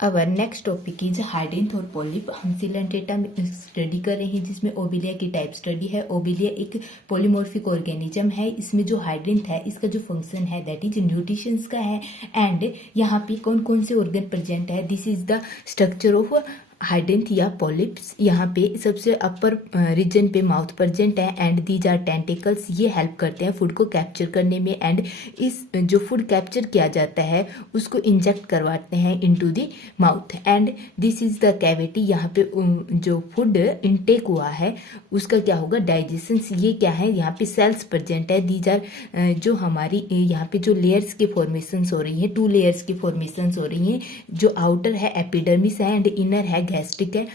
Our next topic is हाइडेंथ और polyp. हम sealant data में स्टडी कर रहे हैं जिसमें ओबिलिया की टाइप स्टडी है। ओबिलिया एक पॉलीमॉर्फिक ऑर्गेनिज्म है। इसमें जो हाइडेंथ है इसका जो फंक्शन है दैट इज न्यूट्रिशंस का है। एंड यहाँ पे कौन कौन से ऑर्गन प्रेजेंट है, this is the structure of hydranth या पॉलिप्स। यहाँ पे सबसे अपर रीजन पे माउथ प्रेजेंट है एंड दीज आर टेंटिकल्स। ये हेल्प करते हैं फूड को कैप्चर करने में एंड इस जो फूड कैप्चर किया जाता है उसको इंजेक्ट करवाते हैं into the mouth and this is the cavity. यहाँ पे जो फूड इनटेक हुआ है उसका क्या होगा, डाइजेशन। ये क्या है, यहाँ पे सेल्स प्रेजेंट है। दीज आर जो हमारी यहाँ पे जो लेयर्स की फॉर्मेशन हो रही है, 2 लेयर्स की फॉर्मेशन हो रही है। जो आउटर है एपिडर्मिस है एंड इनर है गैस्ट्रिक है।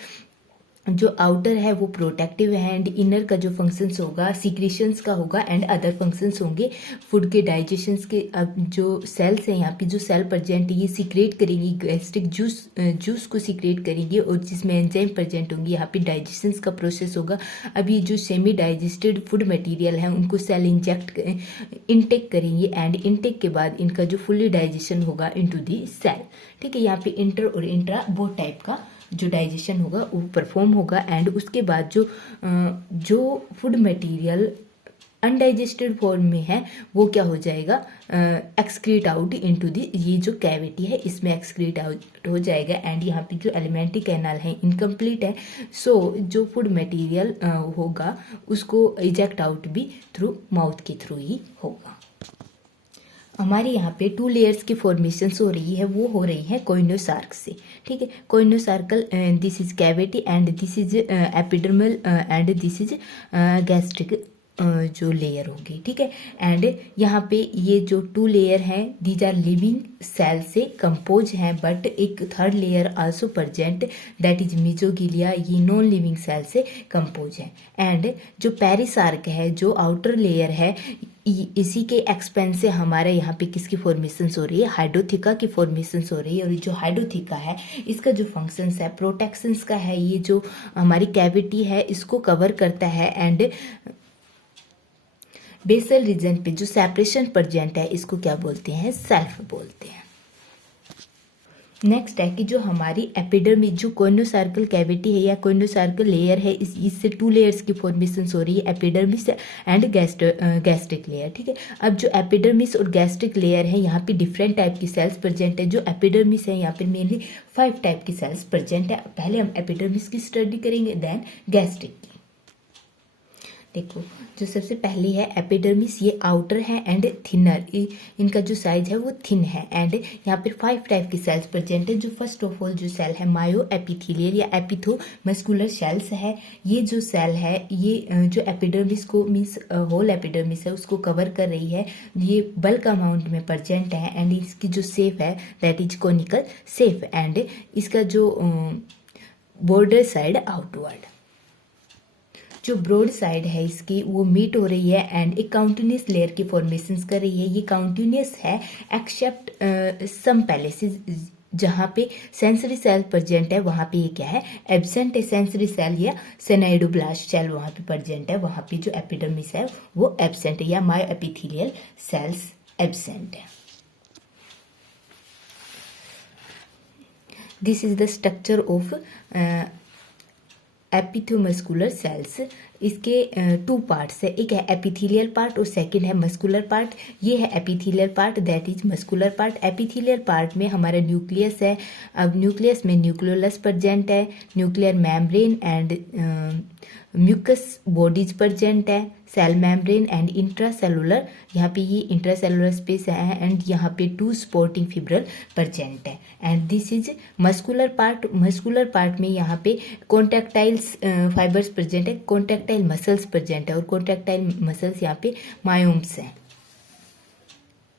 जो आउटर है वो प्रोटेक्टिव है एंड इनर का जो फंक्शंस होगा सीक्रेशंस का होगा एंड अदर फंक्शंस होंगे फूड के डाइजेशंस के। अब जो सेल्स है यहाँ पे जो सेल प्रेजेंट है ये सीक्रेट करेंगी गैस्ट्रिक जूस को सीक्रेट करेंगे और जिसमें एंजाइम प्रेजेंट होंगे। यहाँ पे डाइजेशंस का प्रोसेस होगा। अब ये जो सेमी डाइजेस्टेड फूड मटेरियल है उनको सेल इनटेक करेंगे एंड इनटेक के बाद इनका जो फुल्ली डाइजेशन होगा इनटू दी सेल। ठीक है, यहाँ पे इंटर और इंट्रा वो टाइप का जो डाइजेशन होगा वो परफॉर्म होगा एंड उसके बाद जो फूड मटेरियल अनडाइजेस्टेड फॉर्म में है वो क्या हो जाएगा, एक्सक्रीट आउट इनटू दी, ये जो कैविटी है इसमें एक्सक्रीट आउट हो जाएगा एंड यहाँ पे जो एलिमेंट्री कैनाल है इनकम्प्लीट है। सो जो फूड मटेरियल होगा उसको इजेक्ट आउट भी थ्रू माउथ के थ्रू ही होगा। हमारे यहाँ पे 2 लेयर्स की फॉर्मेशन हो रही है, वो हो रही है कोइनोसार्क से। ठीक है, coenosarcal, this is cavity and this is epidermal and this is gastric जो लेयर होगी। ठीक है, एंड यहाँ पे ये जो 2 लेयर हैं दीज आर लिविंग सेल से कंपोज हैं बट एक third layer also present that is mesoglea, ये नॉन लिविंग सेल से कंपोज है। एंड जो पेरिसार्क है जो आउटर लेयर है इसी के एक्सपेंस से हमारे यहाँ पे किसकी फॉर्मेशन हो रही है, हाइड्रोथिका की फॉर्मेशन हो रही है। और जो हाइड्रोथिका है इसका जो फंक्शंस है प्रोटेक्शंस का है। ये जो हमारी कैविटी है इसको कवर करता है एंड बेसल रीजन पे जो सेपरेशन प्रेजेंट है इसको क्या बोलते हैं, सेल्फ बोलते हैं। नेक्स्ट है कि जो हमारी एपिडर्मिस जो कोइनोसार्कल कैविटी है या कोइनोसार्कल लेयर है इससे 2 लेयर्स की फॉर्मेशन हो रही है, एपिडर्मिस एंड गैस्ट्रिक लेयर। ठीक है, अब जो एपिडर्मिस और गैस्ट्रिक लेयर है यहाँ पे डिफरेंट टाइप की सेल्स प्रेजेंट है। जो एपिडर्मिस है यहाँ पे मेनली 5 टाइप की सेल्स प्रेजेंट है। पहले हम एपिडर्मिस की स्टडी करेंगे देन गैस्ट्रिक की। देखो जो सबसे पहली है एपिडर्मिस, ये आउटर है एंड थिनर, इनका जो साइज है वो थिन है एंड यहाँ पर 5 टाइप की सेल्स प्रेजेंट है। जो फर्स्ट ऑफ ऑल जो सेल है मायो एपिथेलियल या एपिथोमस्कुलर सेल्स है। ये जो सेल है ये जो एपिडर्मिस को मीन्स होल एपिडर्मिस है उसको कवर कर रही है। ये बल्क अमाउंट में प्रेजेंट है एंड इसकी जो शेप है that is conical shape and इसका जो बॉर्डर साइड आउटवर्ड, जो ब्रॉड साइड है इसकी वो मीट हो रही है एंड एक काउंटिन्यूस लेयर की फॉर्मेशन कर रही है। ये काउंटिन्यूस है एक्सेप्ट सम पैलेसेस जहाँ पे सेंसरी सेल प्रेजेंट है वहाँ पे ये क्या है, एब्सेंट है। सेंसरी सेल या सेनाइडोब्लास्ट सेल वहाँ पे प्रेजेंट है, वहाँ पे जो एपिडर्मिस है वो एब्सेंट है या मायो एपिथेलियल सेल्स एब्सेंट है। This is the structure of epitheliomuscular cells. इसके 2 पार्ट्स है, एक है एपिथेलियल पार्ट और सेकंड है मस्कुलर पार्ट। ये है epithelial part that is muscular part. Epithelial part में हमारा न्यूक्लियस है। अब न्यूक्लियस में न्यूक्लियोलस प्रेजेंट है, nuclear membrane and mucus bodies present है, सेल मेम्ब्रेन एंड इंट्रासेलुलर, यहाँ पे ये इंट्रासेलुलर स्पेस है एंड यहाँ पे 2 स्पोर्टिंग फिब्रल प्रेजेंट है and this is muscular part. Muscular part में यहाँ पे कॉन्ट्रैक्टाइल्स फाइबर्स प्रेजेंट है, कॉन्ट्रैक्टाइल मसल्स प्रेजेंट है और कॉन्ट्रैक्टाइल मसल्स यहाँ पे मायोम्स हैं।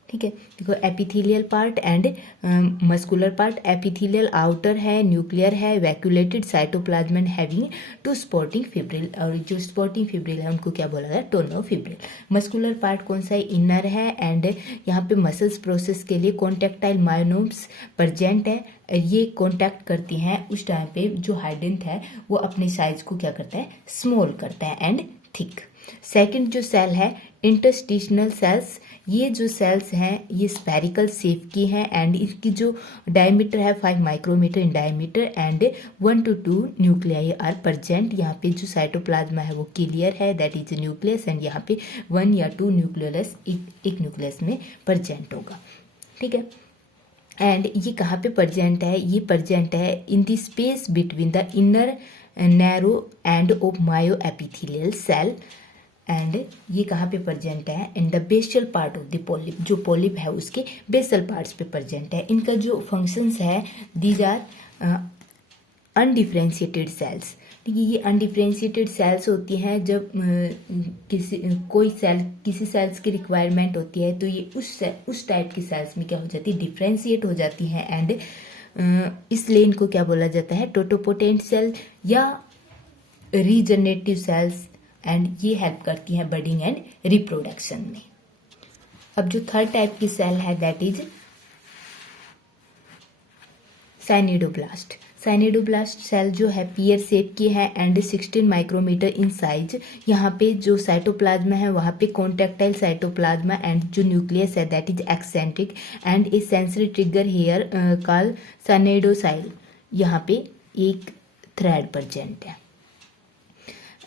ठीक है, देखो epithelial part and muscular part. Epithelial outer है, न्यूक्लियर है, vacuolated cytoplasm having 2 sporting fibril और जो स्पोर्टिंग फिब्रिल है उनको क्या बोला जाता है, टोनो फिब्रिल। मस्कुलर पार्ट कौन सा है, इनर है एंड यहाँ पे मसल्स प्रोसेस के लिए कॉन्ट्रैक्टाइल मायोनोम्स प्रेजेंट है। ये कॉन्टैक्ट करती हैं उस टाइम पे जो हाइडेंथ है वो अपने साइज को क्या करता है, स्मॉल करता है एंड थिक। सेकंड जो सेल है इंटरस्टिशनल सेल्स, ये जो सेल्स हैं ये स्पेरिकल शेप की हैं एंड इसकी जो डायमीटर है 5 micrometre in diameter and 1 to 2 nuclei are present. यहाँ पे जो साइटोप्लाज्मा है वो क्लियर है, दैट इज न्यूक्लियस, एंड यहाँ पे 1 या 2 न्यूक्लियस एक न्यूक्लियस में प्रेजेंट होगा। ठीक है, एंड ये कहाँ पे प्रेजेंट है, ये प्रेजेंट है in the space between the inner narrow end of myo epithelial cell, and ये कहाँ पे प्रेजेंट है in the basal part of the polyp, जो पॉलिप है उसके बेसल पार्ट्स पे प्रेजेंट है। इनका जो फंक्शंस है दीज आर अनडिफरेंशिएटेड सेल्स। ठीक है, ये अनडिफरेंशिएटेड सेल्स होती हैं जब किसी सेल्स की रिक्वायरमेंट होती है तो ये उस टाइप की सेल्स में क्या हो जाती है, डिफरेंशिएट हो जाती हैं, एंड इसलिए इनको क्या बोला जाता है, टोटोपोटेंट सेल या रीजनरेटिव सेल्स, एंड ये हेल्प करती हैं बडिंग एंड रिप्रोडक्शन में। अब जो थर्ड टाइप की सेल है दैट इज साइनिडोब्लास्ट। साइनिडोब्लास्ट सेल जो है पीयर शेप की है एंड 16 माइक्रोमीटर इन साइज। यहाँ पे जो साइटोप्लाज्मा है वहाँ पे कॉन्ट्रैक्टाइल साइटोप्लाज्मा एंड जो न्यूक्लियस है that is eccentric and a sensory trigger hair call cnidocil. यहाँ पे एक थ्रेड प्रेजेंट है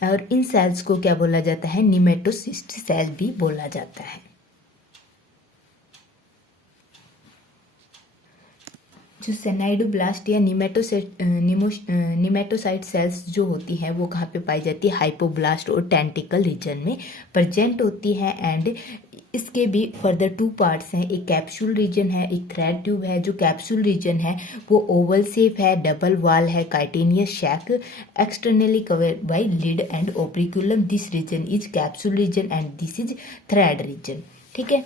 और इन सेल्स को क्या बोला जाता है, निमेटोसिस्ट सेल भी बोला जाता है। जो साइनिडोब्लास्ट या निमेटोसाइट सेल्स जो होती हैं वो कहाँ पे पाई जाती है, हाइपोब्लास्ट और टेंटिकल रीजन में प्रेजेंट होती है, एंड इसके भी फर्दर 2 पार्ट्स हैं, एक कैप्सूल रीजन है, एक थ्रेड ट्यूब है। जो कैप्सूल रीजन है वो ओवल शेप है, डबल वॉल है, chitinous sac, externally covered by lid and operculum. This region is capsule region and this is thread region. ठीक है,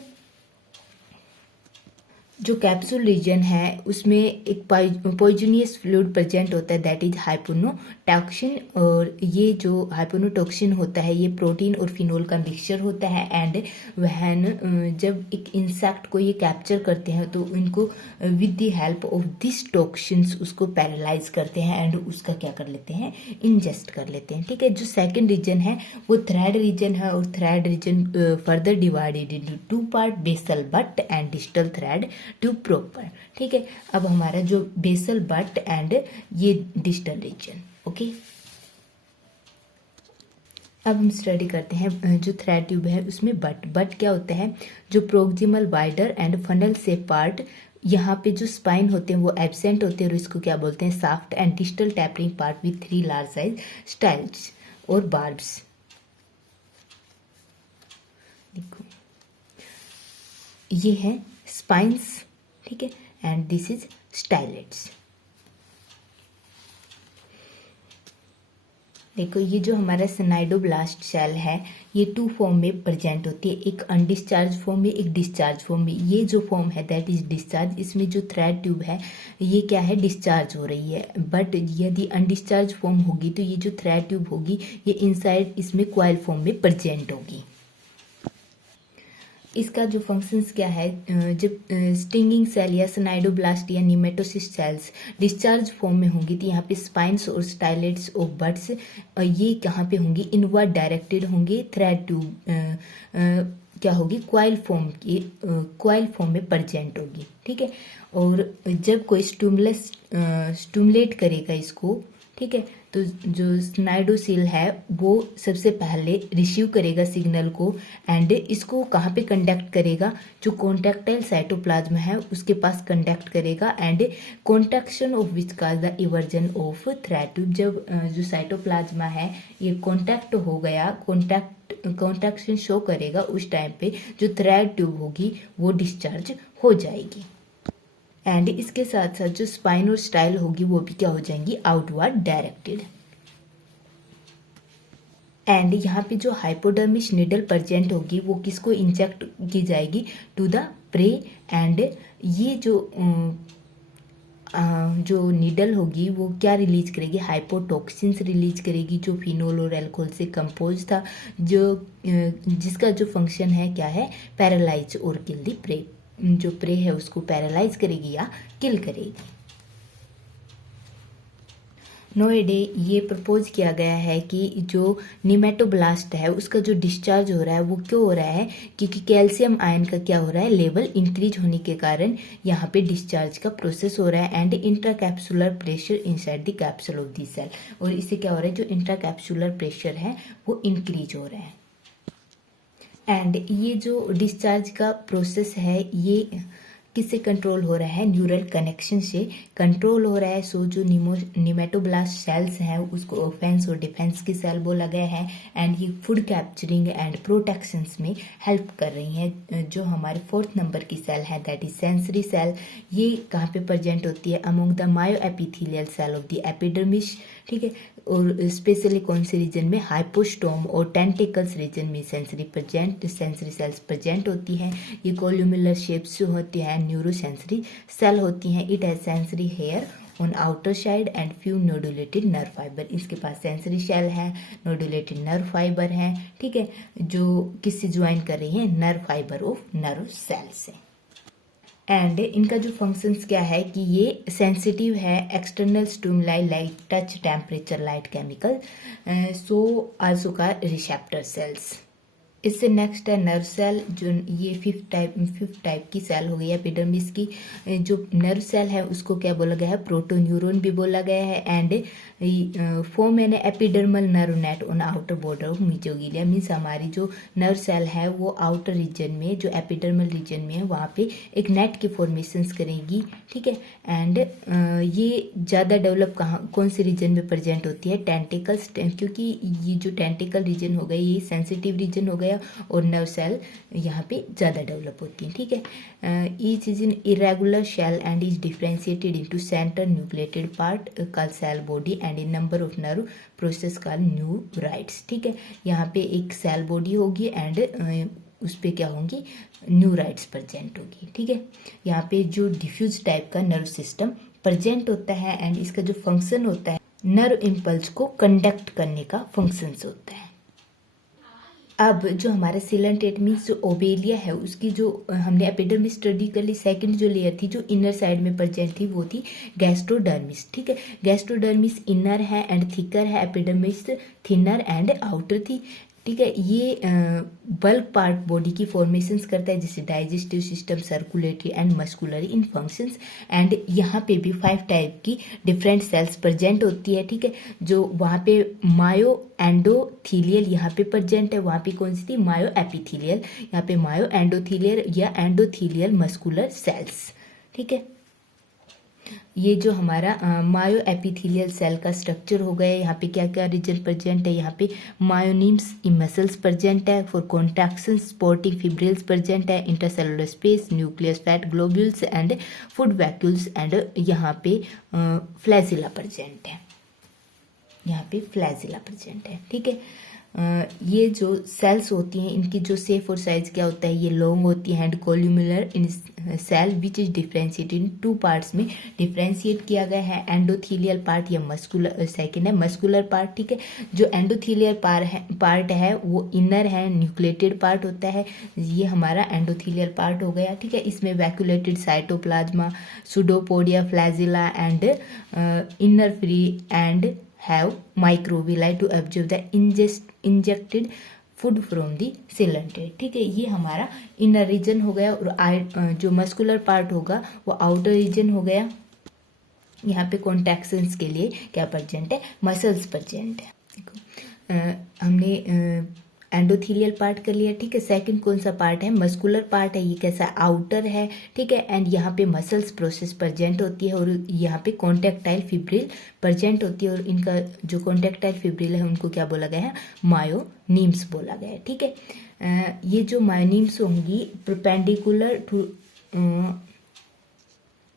जो कैप्सूल रीजन है उसमें एक पॉइजनियस फ्लूइड प्रेजेंट होता है दैट इज हाइपोनोटॉक्सिन, और ये जो हाइपोनोटॉक्सिन होता है ये प्रोटीन और फिनोल का मिक्सचर होता है, एंड वह जब एक इंसेक्ट को ये कैप्चर करते हैं तो इनको with the help of this toxins उसको पैरालाइज करते हैं एंड उसका क्या कर लेते हैं, इंजेस्ट कर लेते हैं। ठीक है, जो सेकंड रीजन है वो थ्रेड रीजन है और thread region further divided into 2 part, basal butt and distal thread tube proper. ठीक है, अब हमारा जो बेसल बट एंड ये डिस्टल रीजन। ओके, अब हम स्टडी करते हैं जो थ्रेड ट्यूब है उसमें बट क्या होता है, जो प्रोक्सिमल वाइडर एंड फनल से पार्ट, यहाँ पे जो स्पाइन होते हैं वो एब्सेंट होते हैं और इसको क्या बोलते हैं, shaft and distal tapering part with 3 large size styles और बार्ब्स। देखो ये है स्पाइन्स, ठीक है, एंड दिस इज स्टाइलेट्स। देखो ये जो हमारा साइनिडोब्लास्ट सेल है ये 2 फॉर्म में प्रेजेंट होती है, एक अनडिस्चार्ज फॉर्म में, एक डिस्चार्ज फॉर्म में। ये जो फॉर्म है दैट इज डिस्चार्ज, इसमें जो थ्रेड ट्यूब है ये क्या है, डिस्चार्ज हो रही है। बट यदि अनडिस्चार्ज फॉर्म होगी तो ये जो थ्रेड ट्यूब होगी ये इनसाइड इसमें कॉइल फॉर्म में प्रेजेंट होगी। इसका जो फंक्शंस क्या है, जब स्टिंगिंग सेल या साइनिडोब्लास्ट या निमेटोसिस्ट सेल्स डिस्चार्ज फॉर्म में होंगी तो यहाँ पे स्पाइन्स और स्टाइलेट्स और बट्स ये कहाँ पे होंगी, इनवर्ड डायरेक्टेड होंगे। थ्रेड ट्यूब क्या होगी, कॉइल फॉर्म में प्रेजेंट होगी। ठीक है, और जब कोई स्टिमुलेट करेगा इसको, ठीक है, तो जो स्नाइडोसिल है वो सबसे पहले रिसीव करेगा सिग्नल को एंड इसको कहाँ पे कंडक्ट करेगा, जो कॉन्ट्रैक्टाइल साइटोप्लाज्मा है उसके पास कंडक्ट करेगा and contraction of which cause the eversion of thread tube. जब जो साइटोप्लाज्मा है ये कॉन्टैक्ट हो गया, कॉन्ट्रैक्शन शो करेगा, उस टाइम पे जो थ्रेड ट्यूब होगी वो डिस्चार्ज हो जाएगी एंड इसके साथ साथ जो स्पाइन और स्टाइल होगी वो भी क्या हो जाएंगी, आउटवर्ड डायरेक्टेड। एंड यहाँ पे जो हाइपोडर्मिस निडल प्रेजेंट होगी वो किसको इंजेक्ट की जाएगी, टू द प्रे, एंड ये जो नीडल होगी वो क्या रिलीज करेगी, हाइपोटॉक्सिन्स रिलीज करेगी जो फिनोल और अल्कोहल से कंपोज था, जिसका जो फंक्शन है क्या है, पैरालाइज और किल द प्रे। जो प्रे है उसको पैरालाइज करेगी या किल करेगी। नोएडे ये प्रपोज किया गया है कि जो निमेटोब्लास्ट है उसका जो डिस्चार्ज हो रहा है वो क्यों हो रहा है, क्योंकि कैल्शियम आयन का क्या हो रहा है, लेवल इंक्रीज होने के कारण यहाँ पे डिस्चार्ज का प्रोसेस हो रहा है and intracapsular pressure inside the capsule of the cell, और इससे क्या हो रहा है, जो इंट्राकैप्सुलर प्रेशर है वो इंक्रीज हो रहा है। एंड ये जो डिस्चार्ज का प्रोसेस है ये किससे कंट्रोल हो रहा है, न्यूरल कनेक्शन से कंट्रोल हो रहा है। सो जो निमेटोब्लास्ट सेल्स हैं उसको ऑफेंस और डिफेंस की सेल बोला गया है एंड ये फूड कैप्चरिंग एंड प्रोटेक्शंस में हेल्प कर रही हैं। जो हमारे 4th नंबर की सेल है दैट इज सेंसरी सेल, ये कहाँ पे प्रेजेंट होती है, among the myo epithelial cell of the epidermis, ठीक है, और स्पेशली कौन से रीजन में, हाइपोस्टोम और टेंटिकल्स रीजन में सेंसरी सेल्स प्रेजेंट होती हैं। ये कोल्यूमुलर शेप्स होती हैं, न्यूरोसेंसरी सेल होती हैं। It has sensory hair on outer side and few nodulated nerve fibre, इसके पास सेंसरी सेल है, नोडुलेटेड नर्व फाइबर है, ठीक है, जो किससे ज्वाइन कर रही है, nerve fibre of nerve cell से। एंड इनका जो फंक्शंस क्या है कि ये सेंसिटिव है external stimuli like touch, temperature, light, chemical, so also का रिसेप्टर सेल्स। इससे नेक्स्ट है नर्व सेल, जो ये फिफ्थ टाइप की सेल हो गई है एपिडर्मिस की। जो नर्व सेल है उसको क्या बोला गया है, प्रोटोन्यूरॉन भी बोला गया है and form an epidermal nerve net on outer border of mesoglea, means हमारी जो नर्व सेल है वो आउटर रीजन में, जो एपिडर्मल रीजन में है वहाँ पे एक नेट की फॉर्मेशंस करेगी, ठीक है। एंड ये ज़्यादा डेवलप कौन से रीजन में प्रेजेंट होती है, टेंटिकल्स, क्योंकि ये जो टेंटिकल रीजन हो गया ये सेंसिटिव रीजन हो गया और नर्व सेल यहाँ पे ज़्यादा डेवलप होती है, ठीक है। Each is in irregular shell and is differentiated into centre nucleated part called cell body and in number of nerve process called neurites, ठीक है। यहाँ पे एक सेल बॉडी होगी एंड उस पर क्या होंगी, न्यूराइड्स प्रेजेंट होगी, ठीक है। यहाँ पे जो डिफ्यूज टाइप का नर्व सिस्टम प्रेजेंट होता है एंड इसका जो फंक्शन होता है नर्व इम्पल्स को कंडक्ट करने का फंक्शन होता है। अब जो हमारा सिलेंटेट मीन्स जो ओबेलिया है उसकी जो हमने एपिडर्मिस स्टडी कर ली, सेकंड जो लेयर थी जो इनर साइड में प्रेजेंट थी वो थी गैस्ट्रोडर्मिस, ठीक है। गैस्ट्रोडर्मिस इनर है एंड थिकर है, एपिडर्मिस थिनर एंड आउटर थी, ठीक है। ये बल्क पार्ट बॉडी की फॉर्मेशंस करता है जैसे digestive system, circulatory and muscularly in functions. And यहाँ पे भी 5 टाइप की डिफरेंट सेल्स प्रेजेंट होती है, ठीक है। जो वहाँ पे मायो एंडोथीलियल यहाँ पे प्रेजेंट है, वहाँ पे कौन सी थी, मायो एपिथीलियल, यहाँ पे मायो एंडोथीलियल या एंडोथीलियल मस्कुलर सेल्स, ठीक है। ये जो हमारा मायो एपिथेलियल सेल का स्ट्रक्चर हो गया, यहाँ पे क्या क्या रीजन प्रेजेंट है, यहाँ पे मायोनिम्स मसल्स प्रेजेंट है, for contraction supporting fibrils present है, intercellular space, nucleus fat globules and food vacuoles and यहाँ पे फ्लैजिला प्रेजेंट है, यहाँ पे फ्लैजिला प्रेजेंट है, ठीक है। ये जो सेल्स होती हैं इनकी जो शेप और साइज क्या होता है, ये लॉन्ग होती है and columnar in cell which is differentiated in 2 parts में डिफरेंशिएट किया गया है, एंडोथीलियल पार्ट या मस्कुलर, सेकेंड है मस्कुलर पार्ट, ठीक है। जो एंडोथीलियल पार्ट है वो इनर है, न्यूक्लिएटेड पार्ट होता है, ये हमारा एंडोथीलियल पार्ट हो गया, ठीक है। इसमें vacuolated cytoplasm, pseudopodia, flagella and inner free end have microvilli to absorb the injected food from the coelenteron, ठीक है। ये हमारा इनर रीजन हो गया और जो मस्कुलर पार्ट होगा वो आउटर रीजन हो गया। यहाँ पे कॉन्ट्रैक्शंस के लिए क्या प्रेजेंट है, मसल्स प्रेजेंट है, देखो हमने एंडोथीलियल पार्ट कर लिया, ठीक है। सेकंड कौन सा पार्ट है, मस्कुलर पार्ट है, ये कैसा आउटर है, ठीक है। एंड यहाँ पे मसल्स प्रोसेस प्रेजेंट होती है और यहाँ पे कॉन्ट्रैक्टाइल फिब्रिल प्रेजेंट होती है और इनका जो कॉन्ट्रैक्टाइल फिब्रिल है उनको क्या बोला गया है, मायोनीम्स बोला गया है, ठीक है। ये जो मायोनीम्स होंगी परपेंडिकुलर टू,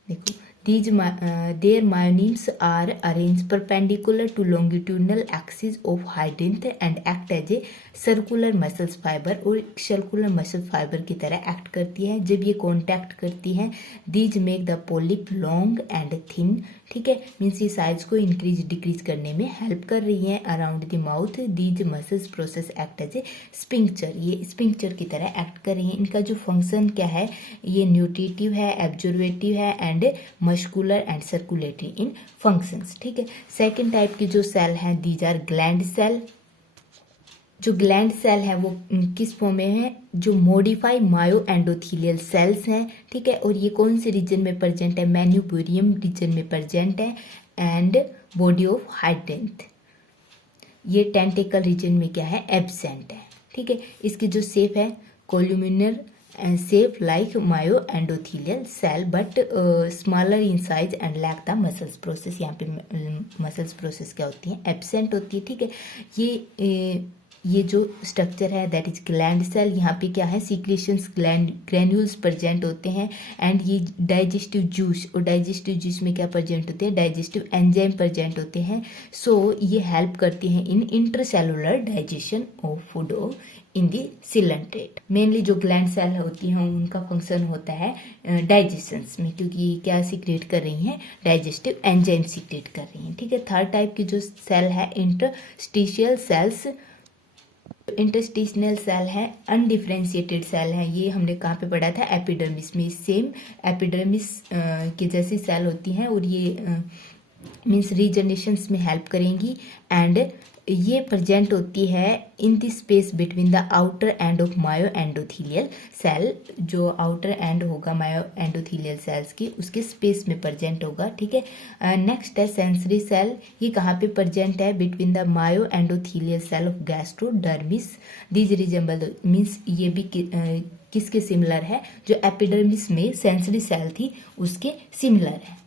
देखो their myonemes are arranged perpendicular to longitudinal axis of hydranth and act as a circular muscles fibre, और सर्कुलर मसल फाइबर की तरह एक्ट करती है। जब ये कॉन्टैक्ट करती है these make the polyp long and thin, ठीक है, मीन्स ये साइज को इंक्रीज डिक्रीज करने में हेल्प कर रही है। Around the mouth these muscles process act as a sphincter, ये स्पिंक्चर की तरह एक्ट कर रही है। इनका जो फंक्शन क्या है, ये न्यूट्रिटिव है, एब्जॉर्वेटिव है and muscular and circulatory in functions. ठीक है, सेकेंड टाइप की जो सेल हैं दीज आर ग्लैंड सेल। जो ग्लैंड सेल है वो किस फॉर्म में है, जो मॉडिफाई मायो एंडोथीलियल सेल्स हैं। ठीक है, और ये कौन से रीजन में प्रेजेंट है, मैन्यूपोरियम रीजन में प्रेजेंट है एंड बॉडी ऑफ हाइड्रेंथ ये टेंटिकल रीजन में क्या है, एब्सेंट है। ठीक है, इसकी जो शेप है columnar shape like myo endothelial cell but smaller in size and lack the muscles process. यहाँ पे मसल्स प्रोसेस क्या होती है, एब्सेंट होती है। ठीक है, ये जो स्ट्रक्चर है दैट इज ग्लैंड सेल। यहाँ पे क्या है, सीक्रेशंस ग्रैन्यूल्स प्रेजेंट होते हैं एंड ये डाइजेस्टिव जूस, और डाइजेस्टिव जूस में क्या प्रेजेंट होते हैं, डाइजेस्टिव एंजाइम प्रेजेंट होते हैं। सो ये हेल्प करती हैं इन इंटरसेलुलर डाइजेशन ऑफ फूड और इन दी सिलेंट्रेट। मेनली जो ग्लैंड सेल होती हैं उनका फंक्शन होता है डाइजेशंस में, क्योंकि ये क्या सीक्रेट कर रही हैं, डाइजेस्टिव एंजाइम सीक्रेट कर रही हैं। ठीक है, थर्ड टाइप की जो सेल है इंटरस्टिशियल सेल्स। इंटरस्टिशनल सेल है अनडिफरेंशिएटेड सेल है। ये हमने कहाँ पे पढ़ा था, एपिडर्मिस में। सेम एपिडर्मिस की जैसी सेल होती हैं और ये मीन्स रीजनरेशंस में हेल्प करेंगी एंड ये प्रेजेंट होती है in the space between the outer end of myo endothelial cell. जो आउटर एंड होगा मायो एंडोथीलियल सेल्स की, उसके स्पेस में प्रेजेंट होगा। ठीक है, नेक्स्ट है सेंसरी सेल। ये कहाँ पे प्रेजेंट है, between the myo endothelial cell of gastrodermis. These resemble means ये भी किसके सिमिलर है, जो एपिडर्मिस में सेंसरी सेल थी उसके सिमिलर है।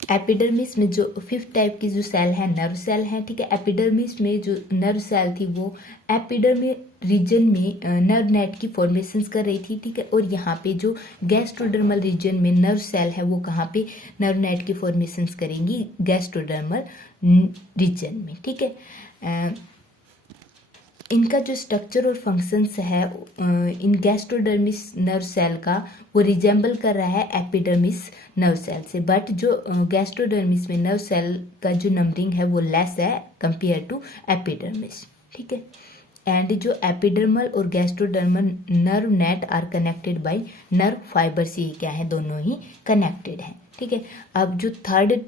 एपिडर्मिस में जो फिफ्थ टाइप की जो सेल है नर्व सेल है। ठीक है, एपिडर्मिस में जो नर्व सेल थी वो एपिडर्मिस रीजन में नर्व नेट की फॉर्मेशंस कर रही थी। ठीक है, और यहाँ पे जो गैस्ट्रोडर्मल रीजन में नर्व सेल है वो कहाँ पे नर्व नेट की फॉर्मेशंस करेंगी, गैस्ट्रोडर्मल रीजन में। ठीक है, इनका जो स्ट्रक्चर और फंक्शंस है इन गैस्ट्रोडर्मिस नर्व सेल का वो रिजेंबल कर रहा है एपिडर्मिस नर्व सेल से, बट जो गैस्ट्रोडर्मिस में नर्व सेल का जो नंबरिंग है वो लेस है कंपेयर टू एपिडर्मिस। ठीक है, एंड जो एपिडर्मल और gastrodermal nerve net are connected by nerve fibre से क्या है, दोनों ही कनेक्टेड है। ठीक है, अब जो थर्ड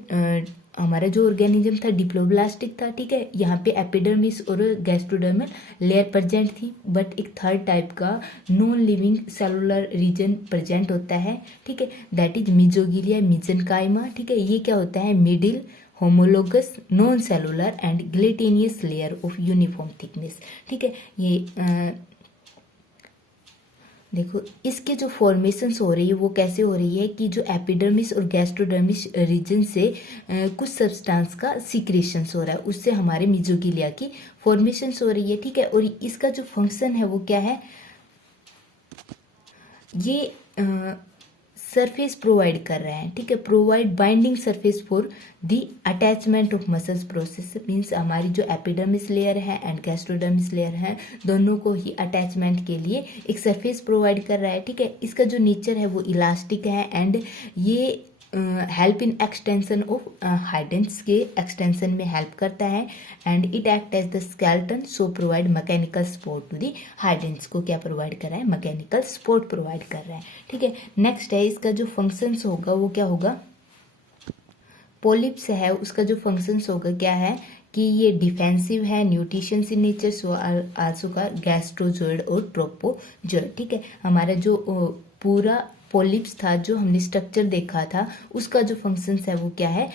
हमारा जो ऑर्गेनिज्म था डिप्लोब्लास्टिक था। ठीक है, यहाँ पे एपिडर्मिस और गैस्ट्रोडर्मल लेयर प्रेजेंट थी, बट एक थर्ड टाइप का non living cellular region present होता है। ठीक है, दैट इज मिजोगिलिया मिजनकाइमा। ठीक है, ये क्या होता है, middle homologous non cellular and gelatinous layer of uniform thickness. ठीक है, ये देखो इसके जो फॉर्मेशंस हो रही है वो कैसे हो रही है कि जो एपिडर्मिस और गैस्ट्रोडर्मिस रीजन से कुछ सब्सटेंस का सीक्रेशंस हो रहा है, उससे हमारे मिजोगिलिया की फॉर्मेशंस हो रही है। ठीक है, और इसका जो फंक्शन है वो क्या है, ये सरफेस प्रोवाइड कर रहा है। ठीक है, provide binding surface for the attachment of muscles process. Means हमारी जो एपिडर्मिस लेयर है एंड गैस्ट्रोडर्मिस लेयर है दोनों को ही अटैचमेंट के लिए एक सरफेस प्रोवाइड कर रहा है। ठीक है, इसका जो नेचर है वो इलास्टिक है एंड ये help in extension of hydranths के एक्सटेंशन में हेल्प करता है and it act as the skeleton so provide mechanical support to the hydranths को क्या प्रोवाइड कर रहा है, मैकेनिकल सपोर्ट प्रोवाइड कर रहा है। ठीक है, नेक्स्ट है इसका जो फंक्शंस होगा वो क्या होगा, पॉलिप्स है उसका जो फंक्शंस होगा क्या है कि ये डिफेंसिव है, nutritions in nature, so also का गैस्ट्रोजोइड और ट्रोपोजोइड। ठीक है, हमारा जो पूरा पॉलिप्स था जो हमने स्ट्रक्चर देखा था उसका जो फंक्शंस है वो क्या है,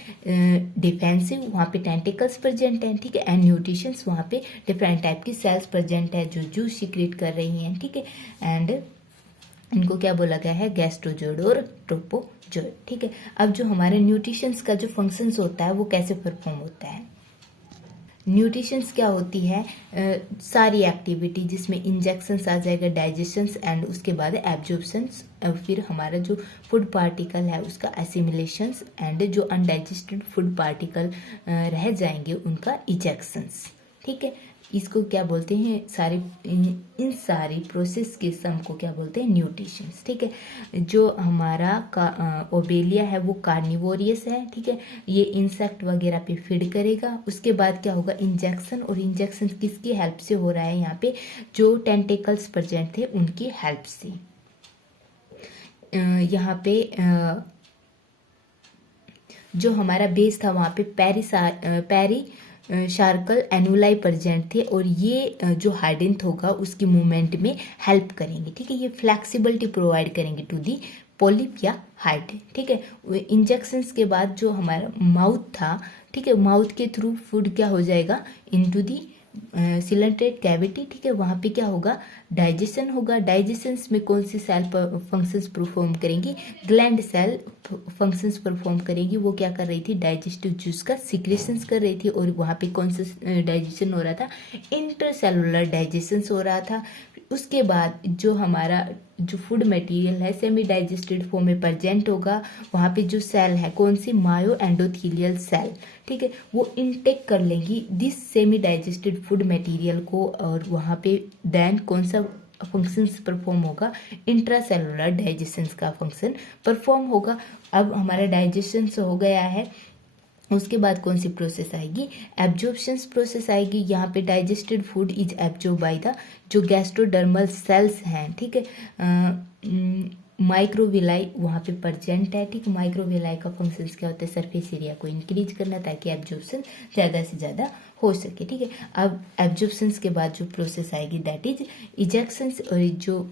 डिफेंसिव, वहाँ पे टेंटिकल्स प्रेजेंट हैं। ठीक है, एंड न्यूट्रिशंस, वहाँ पे डिफरेंट टाइप की सेल्स प्रेजेंट है जो जूस सीक्रेट कर रही हैं। ठीक है, एंड इनको क्या बोला गया है, गैस्ट्रोजोइड और ट्रोपोजोइड। ठीक है, अब जो हमारे न्यूट्रिशंस का जो फंक्शंस होता है वो कैसे परफॉर्म होता है, न्यूट्रिशंस क्या होती है, सारी एक्टिविटी जिसमें इंजेक्शंस आ जाएगा, डाइजेशंस एंड उसके बाद एब्जॉर्प्शंस, फिर हमारा जो फूड पार्टिकल है उसका एसिमिलेशंस एंड जो अनडाइजेस्टेड फूड पार्टिकल रह जाएंगे उनका इजेक्शंस। ठीक है, इसको क्या बोलते हैं, सारी इन सारी प्रोसेस के सम को क्या बोलते हैं, न्यूट्रिशंस। ठीक है, जो हमारा ओबेलिया है वो कार्निवोरियस है। ठीक है, ये इंसेक्ट वगैरह पे फीड करेगा। उसके बाद क्या होगा, इंजेक्शन, और इंजेक्शन किसकी हेल्प से हो रहा है, यहाँ पे जो टेंटिकल्स प्रेजेंट थे उनकी हेल्प से। यहाँ पे जो हमारा बेस था वहाँ पे पेरी शार्कल एनुलाई प्रेजेंट थे और ये जो हाइडेंथ होगा उसकी मूवमेंट में हेल्प करेंगे। ठीक है, ये फ्लेक्सिबिलिटी प्रोवाइड करेंगे टू दी पॉलिप या हाइडेंथ। ठीक है, इंजेक्शंस के बाद जो हमारा माउथ था, ठीक है, माउथ के थ्रू फूड क्या हो जाएगा इनटू दी सिलेंटेड कैविटी। ठीक है, वहाँ पे क्या होगा, डाइजेशन होगा। डाइजेशंस में कौन सी सेल फंक्शंस परफॉर्म करेंगी, ग्लैंड सेल फंक्शंस परफॉर्म करेगी। वो क्या कर रही थी, डाइजेस्टिव जूस का सिक्रेशंस कर रही थी और वहाँ पे कौन सा डाइजेशन हो रहा था, इंटरसेलुलर डाइजेशन हो रहा था। उसके बाद जो हमारा जो फूड मटेरियल है सेमी डाइजेस्टेड फॉर्म में प्रेजेंट होगा। वहाँ पे जो सेल है कौन सी, मायो एंडोथीलियल सेल। ठीक है, वो इनटेक कर लेंगी this semi digested food material को और वहाँ पे देन कौन सा फंक्शंस परफॉर्म होगा, इंट्रासेलुलर डाइजेशन का फंक्शन परफॉर्म होगा। अब हमारा डाइजेशन हो गया है, उसके बाद कौन सी प्रोसेस आएगी, एब्जॉर्प्शन प्रोसेस आएगी। यहाँ पे digested food is absorb by the जो गैस्ट्रोडर्मल सेल्स हैं। ठीक है, माइक्रोविलाई वहाँ पे प्रेजेंट है। ठीक, माइक्रोविलाई का फंक्शंस क्या होता है, सरफेस एरिया को इंक्रीज करना ताकि एब्जॉर्प्शन ज़्यादा से ज़्यादा हो सके। ठीक है, अब एब्जॉर्प्शन के बाद जो प्रोसेस आएगी दैट इज इजेक्शन, और जो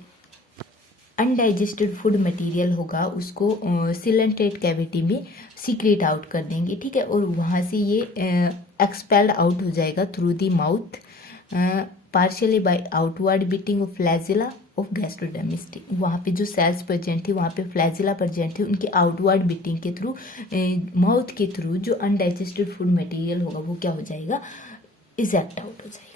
अनडाइजेस्टेड फूड मटेरियल होगा उसको सिलेंटेड कैविटी में सीक्रेट आउट कर देंगे। ठीक है, और वहाँ से ये एक्सपेल्ड आउट हो जाएगा through the mouth partially by outward beating of flagella of gastrodermis. वहाँ पे जो सेल्स प्रेजेंट थी वहाँ पे फ्लैजिला प्रेजेंट थी, उनके आउटवर्ड बीटिंग के थ्रू माउथ के थ्रू जो अनडाइजेस्टेड फूड मटेरियल होगा वो क्या हो जाएगा, इजेक्ट आउट हो जाएगा।